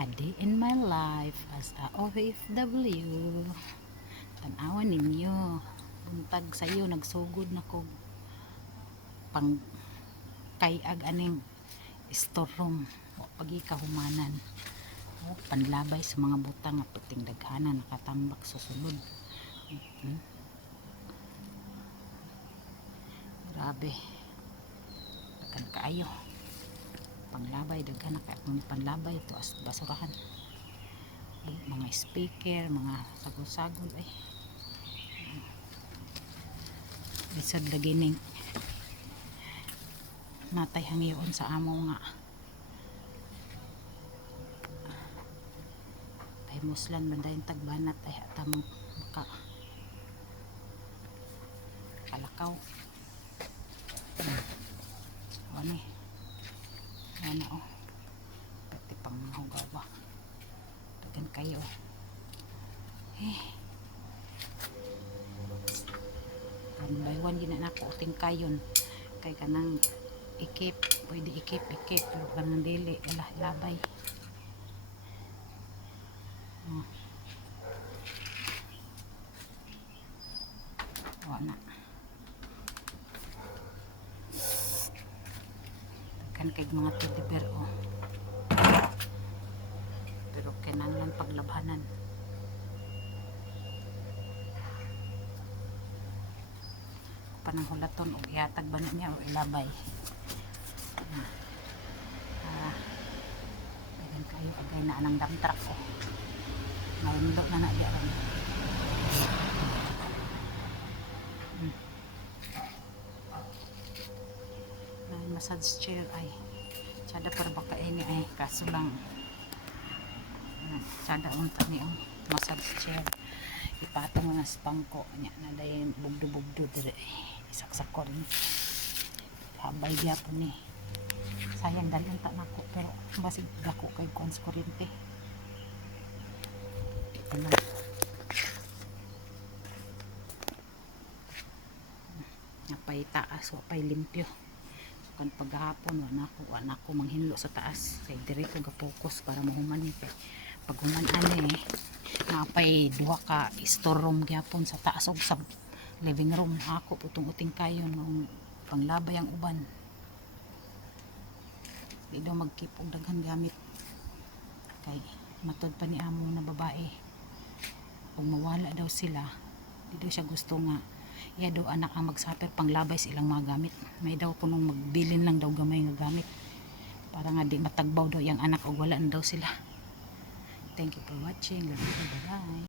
A day in my life as a OFW. Tanawan ninyo, buntag sayo nagsugod na ko pang kayag aning storeroom o pagikahumanan o panlabay sa mga butang at puting daghanan nakatambak sa sulod. Grabe, daghan kaayo panglabay, daghan na kaya panlabay ito as basurahan, mga speaker, mga sagol-sagol ay bisag lagining natay hangiyon sa amo nga ay muslan bandayon tagbanat ay atamang maka kalakaw ano ano o pati pang mahugawa dagan kayo one by one yun na ako uting kayon kay kanang ikip pwede ikip pero kanang dili wala labay wala kan kay mga teddy bear pero kinahanglan paglabhanan pananghulaton o ihatag ba niya o ilabay dagan kayo agay na anang dump truck nalindot na na diyan massage chair ay tsada para baka ini ay kaso lang tsada unta ni massage chair ipatong nga sa bangko nya na day bugdo dire isaksak ko rin habay gyapon ni sayang dalhin ta nako pero basig dako kay kuan sa kuryente napay taas wapay limpyo kan paghapon wala ko manghinlo sa taas kay dire ko ga-focus para mahuman ni pag human ani napay duha ka storeroom gyapon sa taas og sa living room ako putong uting kayon ng panglabay ang uban di daw magkeep og daghan gamit kay matod pa ni amo na babae kung mawala daw sila di daw siya gusto nga iya daw anak ang magsaper panglabay sa ilang mga gamit may daw punong magbilin lang daw gamay nga gamit para nga di matagbaw daw yung anak o wala na daw sila. Thank you for watching. Love you. Bye bye.